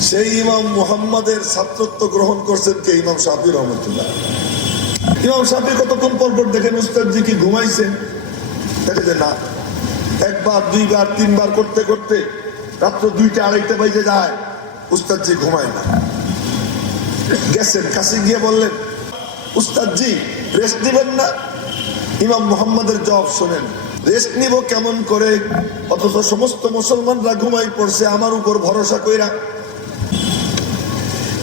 সেই ইমাম মুহাম্মাদের ছাত্রত্ব গ্রহণ করছেন কে? ইমাম শাফি রহমতুল্লাহ। ইমাম শাফি কতক্ষণ পর পর দেখেন উস্তাদজি কি ঘুমাইছেন? দেখে যে না। একবার, দুইবার, তিনবার করতে করতে রাত্র দুইটা, আড়াইটা বাজে যায়। উস্তাদজি ঘুমায় না। গেছেন, কাছে গিয়ে বললেন, উস্তাদজি রেস্ট দিবেন না? ইমাম মোহাম্মদের জবাব শোনেন রেস্ট নিব কেমন করে? অথচ সমস্ত মুসলমানরা ঘুমাই পড়ছে, আমার উপর ভরসা কইরা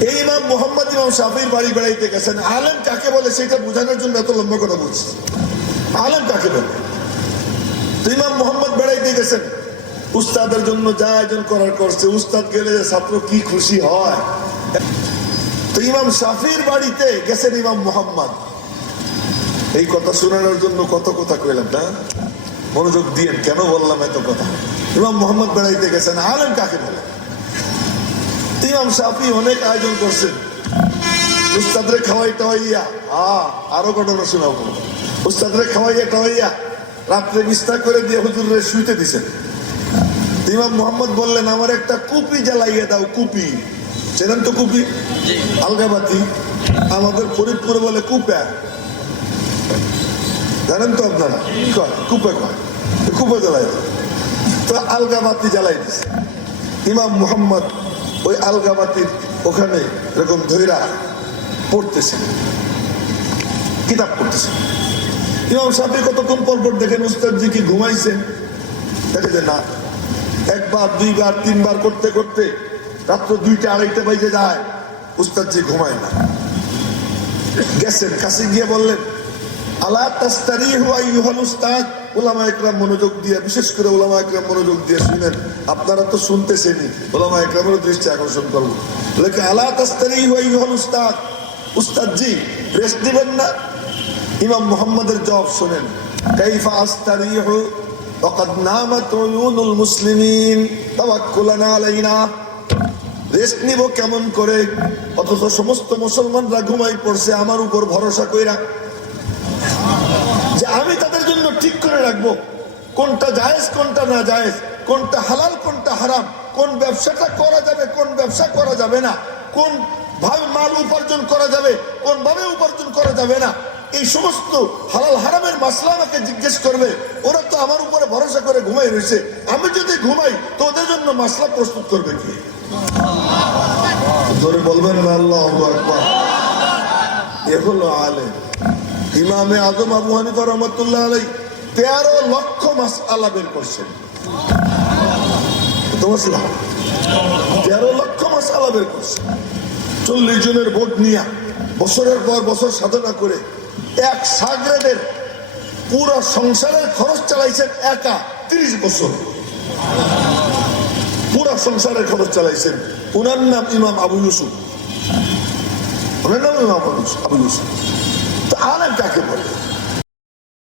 এই ইমাম মোহাম্মদ ইমাম শাফির বাড়ি বেড়াইতে গেছেন। আলেম কাকে বলে সেটা বোঝানোর জন্য এত লম্বা কথা বলছি। আলেম কাকে বলে? ইমাম মোহাম্মদ বেড়াইতে গেছেন। উস্তাদের জন্য যা আয়োজন করার করছে, উস্তাদ গেলে ছাত্র কি খুশি হয়। তো ইমাম শাফির বাড়িতে গেছেন ইমাম মোহাম্মদ। এই কথা শোনানোর জন্য কত কথা কইলাম, না? মনোযোগ দিয়েন, কেন বললাম এত কথা? ইমাম মোহাম্মদ বেড়াইতে গেছেন, আলেম কাকে বলে? ইমাম শাফি অনেক আয়োজন করছেন। উস্তাদরে খাওয়াই টাওয়াইয়া। আ আরও ঘটনা শোনাবো। উস্তাদরে খাওয়াইয়া টাওয়াইয়া রাত্রে বিস্তার করে দিয়ে হুজুরে শুইতে দিছেন। ইমাম মোহাম্মদ বললেন আমার একটা কুপি জ্বালাইয়া দাও কুপি। চেনেন তো কুপি? আলগাবাতি। আমাদের ফরিদপুরে বলে কুপা। জানেন তো আপনারা? কয়? কুপে কয়? কুপে জ্বালাই দাও। তো আলগাবাতি জ্বালাই দিছে। ইমাম মোহাম্মদ ওই আলগাবাতির ওখানে এরকম ধৈরা পড়তেছেন কিতাব পড়তেছেন ইমাম সাহেব কতক্ষণ পর পর দেখেন উস্তাদজি কি ঘুমাইছেন? দেখে যে না। একবার, দুইবার, তিনবার করতে করতে রাত্র দুইটা, আড়াইটা বাজে যায়। উস্তাদজি ঘুমায় না। গেছেন, কাছে গিয়ে বললেন, আলা তাস্তারি হুয়া ইউহাল উস্তাদ? ওলামা একরাম মনোযোগ দিয়ে বিশেষ করে ওলামা একরাম মনোযোগ দিয়ে শুনেন আপনারা তো শুনতেছেনই ওলামা একরামের দৃষ্টি আকর্ষণ করবো লেখে আলা তাস্তারি হুয়া ইউহাল উস্তাদ উস্তাদ জি রেস্ট দিবেন না ইমাম মোহাম্মদের জবাব শোনেন কাইফা আস্তারিহু وقد نامت عيون المسلمين توكلا علينا রেস্ট নিব কেমন করে অথচ সমস্ত মুসলমানরা ঘুমাই পড়ছে আমার উপর ভরসা কইরা যে আমি তাদের জন্য ঠিক করে রাখব। কোনটা জায়েজ, কোনটা না জায়েজ, কোনটা হালাল, কোনটা হারাম, কোন ব্যবসাটা করা যাবে, কোন ব্যবসা করা যাবে না, কোন ভাবে মাল উপার্জন করা যাবে, কোন ভাবে উপার্জন করা যাবে না, এই সমস্ত হালাল হারামের মাসলা আমাকে জিজ্ঞেস করবে। ওরা তো আমার উপরে ভরসা করে ঘুমাই রয়েছে। আমি যদি ঘুমাই, তো ওদের জন্য মাসলা প্রস্তুত করবে কি? ধরে বলবেন না, আল্লাহ এ হলো আলেম। ইমামে আজম আবু হানিফা রহমতুল্লাহ আলাই তেরো লক্ষ মাস আলা বের করছেন। তেরো লক্ষ মাস আলা বের করছেন। চল্লিশ জনের ভোট নিয়ে বছরের পর বছর সাধনা করে এক সাগরেদের পুরো সংসারের খরচ চালাইছেন একা তিরিশ বছর। পুরা সংসারের খরচ চালাইছেন। উনার নাম ইমাম আবু ইউসুফ। ওনার নাম ইমাম আবু ইউসুফ। আবু ইউসুফ তো আলেম কাকে বলে